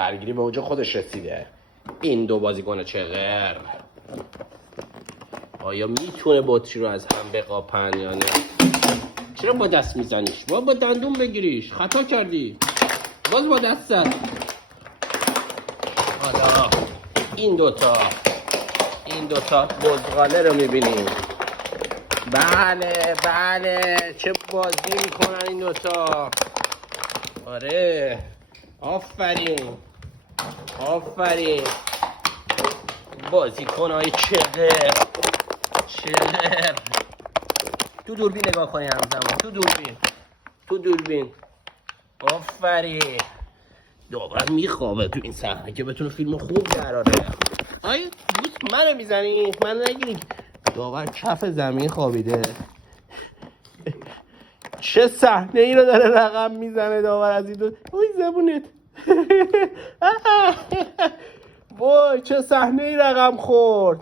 درگیری به اوج خودش رسیده. این دو بازیکن چغر آیا میتونه بطری رو از هم بقاپن یا نه؟ چرا با دست میزنیش؟ با دندون بگیریش. خطا کردی. باز با دستت. حالا این دوتا بزغاله رو میبینیم. بله چه بازی میکنن این دوتا. آره آفرین بازیکنای چغر تو دوربین نگاه کنی همزمان. تو دوربین آفرین. داور میخوابه تو این صحنه که بتونه فیلم خوب دراره. آی دوست منو میزنی؟ من نگیری. داور کف زمین خوابیده. چه صحنه ای رو داره رقم میزنه داور از این دو. اوی زبونت. وای چه صحنه ای رقم خورد.